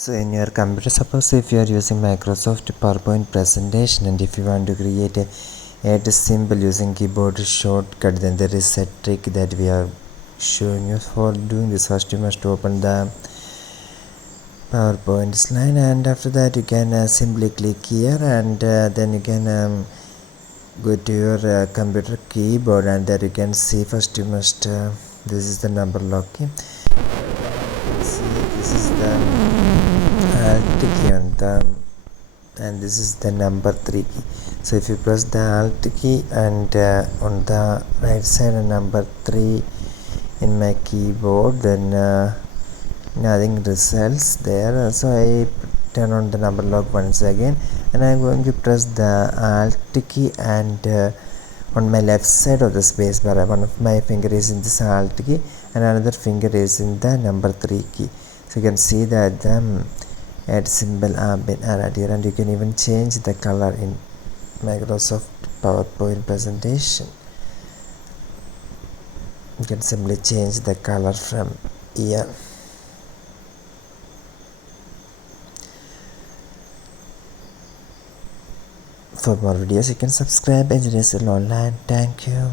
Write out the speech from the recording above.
So in your computer, suppose if you are using Microsoft PowerPoint presentation and if you want to create a add a symbol using keyboard shortcut, then there is a trick that we are showing you. For doing this, first you must open the PowerPoint slide, and after that you can simply click here, and then you can go to your computer keyboard, and there you can see first you must this is the number lock key. See, this is the alt key on the, and this is the number 3 key. So if you press the alt key and on the right side number 3 in my keyboard, then nothing results there. So I turn on the number lock once again, and I'm going to press the alt key, and on my left side of the space bar, one of my finger is in this alt key and another finger is in the number 3 key. So you can see that the add symbol have been added here, and you can even change the color in Microsoft PowerPoint presentation. You can simply change the color from here. For more videos, you can subscribe Engineers Online. Thank you.